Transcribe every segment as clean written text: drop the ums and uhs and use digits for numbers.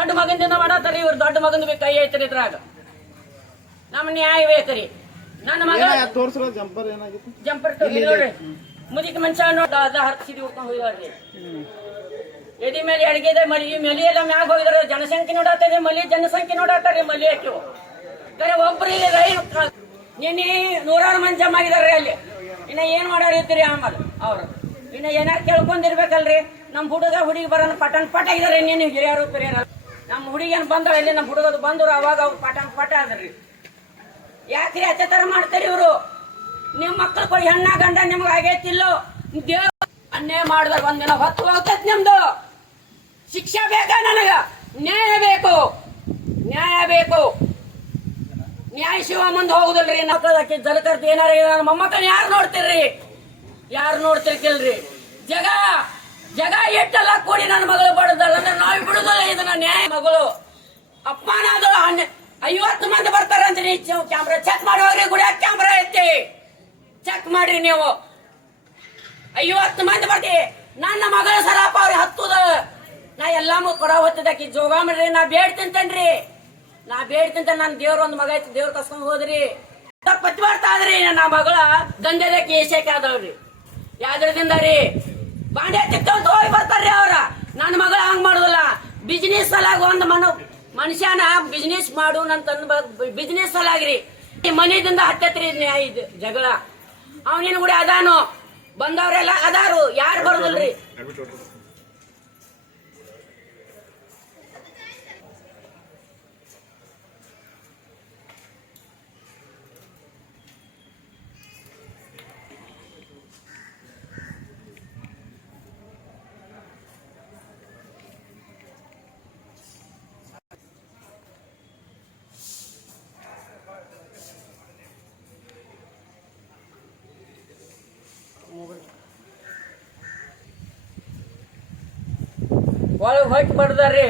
ದೊಡ್ಡ ಮಗನಿಂದ ಮಾಡತ್ತಾರ ಇವ್ರು ದೊಡ್ಡ ಮಗನ ಕೈ ಐತ್ರಿ ಇದ್ರಾಗ ನಮ್ಮ ನ್ಯಾಯ ಬೇಕ್ರಿ ನನ್ನ ಮಗ ಜಂಪರ್ ನೋಡ್ರಿ ಮುದಿಕ ಮನುಷ್ಯ ಹರ್ಸಿದಿ ಉಡ್ಕೊಂಡು ಹೋಗಿದಾರ್ರಿ ಎದಿ ಮೇಲೆ ಅಡಿಗೆದೆ ಮಲಿ ಮಲಿ ಎಲ್ಲ ಮ್ಯಾಗ ಹೋಗಿದಾರೆ ಜನಸಂಖ್ಯೆ ನೋಡಾತದೆ ಮಲಿ ಜನಸಂಖ್ಯೆ ನೋಡಾತಾರ್ರಿ ಮಲಿ ಹಾಕಿ ಕರೆ ಒಬ್ರು ನಿನ್ನೆ 100 ಮಂದಿ ಜಮ ಆಗಿದಾರ್ರಿ ಅಲ್ಲಿ ಇನ್ನ ಏನ್ ಮಾಡಾರಿತ್ರಿ ಆಮೇಲೆ ಅವ್ರು ಇನ್ನ ಏನಾರು ಕೇಳ್ಕೊಂಡಿರ್ಬೇಕಲ್ರಿ ನಮ್ ಹುಡುಗ ಹುಡುಗಿ ಬರೋಣ ಪಟನ್ ಪಟ ಆಗಿದಾರೆ ನೀನು ಹಿರಿಯರು ಪಿರಿಯರ ನಮ್ಮ ಹುಡುಗಿಯನ್ ಬಂದಳ ಇಲ್ಲಿ ನಮ್ಮ ಹುಡುಗದು ಬಂದ್ರು ಅವಾಗ ಅವ್ರು ಪಟನ್ ಪಟ ಆದ್ರಿ ಯಾಕ್ರಿ ಅಚ್ಚ ತರ ಮಾಡ್ತಾರಿ ಇವ್ರು ನಿಮ್ ಮಕ್ಳು ಕೊಡಿ ಹೆಣ್ಣ ಗಂಡ ನಿಮ್ಗೆ ಆಗೈತಿಲ್ಲೋ ದೇವ್ ಅನ್ಯಾಯ ಮಾಡಿದಾಗ ಒಂದಿನ ಹೊತ್ತು ಹೋಗ್ತೈತಿ ನಿಮ್ದು ಶಿಕ್ಷೆ ಬೇಕಾ ನನಗ ನ್ಯಾಯ ಬೇಕು ನ್ಯಾಯ ಬೇಕು ನ್ಯಾಯ ಶಿವ ಮುಂದೆ ಹೋಗುದಿಲ್ರಿ ನಾಲ್ಕಿ ಜಲಕರ್ತಿ ಏನಾರ ನನ್ನ ಮೊಮ್ಮಕ್ಕಳು ಯಾರು ನೋಡ್ತಿರ್ರಿ ಯಾರು ನೋಡ್ತಿರ್ಕಿಲ್ರಿ ಜಗ ಜಗ ಎಟ್ಟೆಲ್ಲ ಕೂಡಿ ನನ್ನ ಮಗಳು ಬಡದಲ್ಲ ಅಂದ್ರೆ ನಾವು ಬಿಡುದಿಲ್ಲ ಇದನ್ನ ನ್ಯಾಯ ಮಗಳು ಅಪಮಾನ ಅದು 50 ಮಂದಿ ಬರ್ತಾರ ಅಂತ ಕ್ಯಾಮ್ರಾ ಚೆಕ್ ಮಾಡಿ ಹೋಗ್ರಿ ಗುಡಿಯಾಗ ಕ್ಯಾಮ್ರಾ ಐತಿ ಚೆಕ್ ಮಾಡ್ರಿ ನೀವು 50 ಮಂದಿ ಬರ್ತೀವಿ ನನ್ನ ಮಗಳ ಸರಾಪ ಅವ್ರಿ ಹತ್ತುದ ನಾ ಎಲ್ಲಾಮು ಕೊಡ ಹೊತ್ತಿದಾಕಿ ಜೋಗ ಮಾಡ್ರಿ ನಾ ಬೇಡ್ ತಿಂತೇನ್ರಿ ನಾ ಬೇಡ್ ತಿಂತ ನನ್ ದೇವ್ರ ಒಂದ್ ಮಗ ಐತಿ ದೇವ್ರ ಕಸ್ಕೊಂಡ್ ಹೋದ್ರಿ ಪತಿವರ್ತ ಆದ್ರಿ ನನ್ನ ಮಗಳ ದಂಧೆದಕ್ಕೆ ಏಷ್ಯಾಕೆ ಆದವ್ರಿ ಯಾವ್ದ್ರದಿಂದ ರೀ ಬಾಂಡೆ ತಿಕ್ಕೊಂತ ಹೋಗಿ ಬರ್ತಾರ್ರಿ ಅವ್ರ ನನ್ನ ಮಗಳ ಹಂಗ್ ಮಾಡುದಿಲ್ಲ ಬಿಸಿನೆಸ್ ಸಲಾಗ ಒಂದ್ ಮನುಷ್ಯನ ಬಿಸಿನೆಸ್ ಮಾಡು ನನ್ನ ಬಿಸಿನೆಸ್ ಸಲಾಗ್ರಿ ಮನೆಯಿಂದ ಹತ್ತತ್ರಿ ಇದು ಜಗಳ ಅವನಿನ ಕೂಡ ಅದಾನು ಬಂದವ್ರೆಲ್ಲ ಅದಾರು ಯಾರು ಬರುದಿಲ್ರಿ ಒಳಗ್ ಹೊಯ್ಕ್ ಬಡ್ದಾರ್ರಿ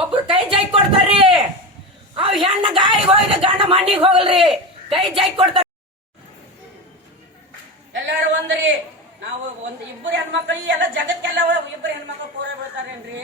ಒಬ್ರು ಕೈ ಜೈ ಕೊಡ್ತಾರ್ರಿ ಅವ್ ಹೆಣ್ಣ ಗಾಳಿಗೆ ಹೋಗಿದ ಗಂಡ ಮಂಡಿಗೆ ಹೋಗಲ್ರಿ ಕೈ ಜೈ ಕೊಡ್ತಾರ ಎಲ್ಲಾರು ಒಂದ್ರಿ ನಾವು ಇಬ್ಬರು ಹೆಣ್ಮಕ್ಳು ಎಲ್ಲ ಜಗತ್ತೆಲ್ಲ ಇಬ್ಬರು ಹೆಣ್ಮಕ್ಳು ಪೂರ ಬೀಳ್ತಾರೇನ್ರಿ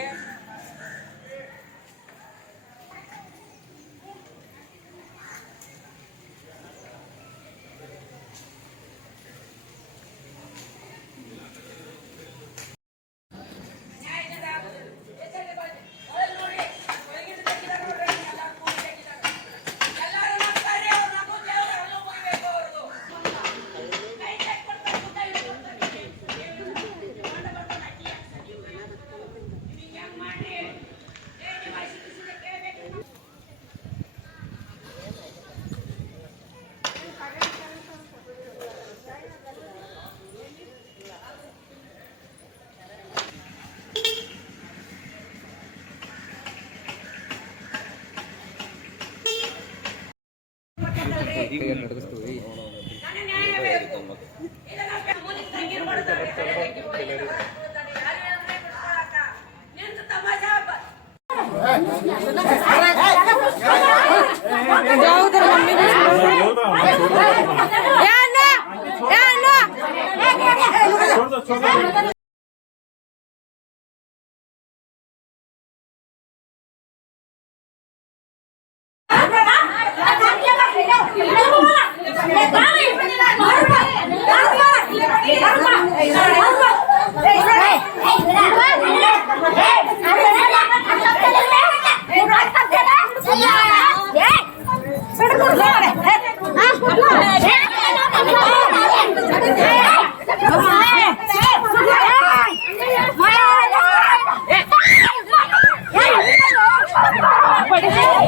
What is it?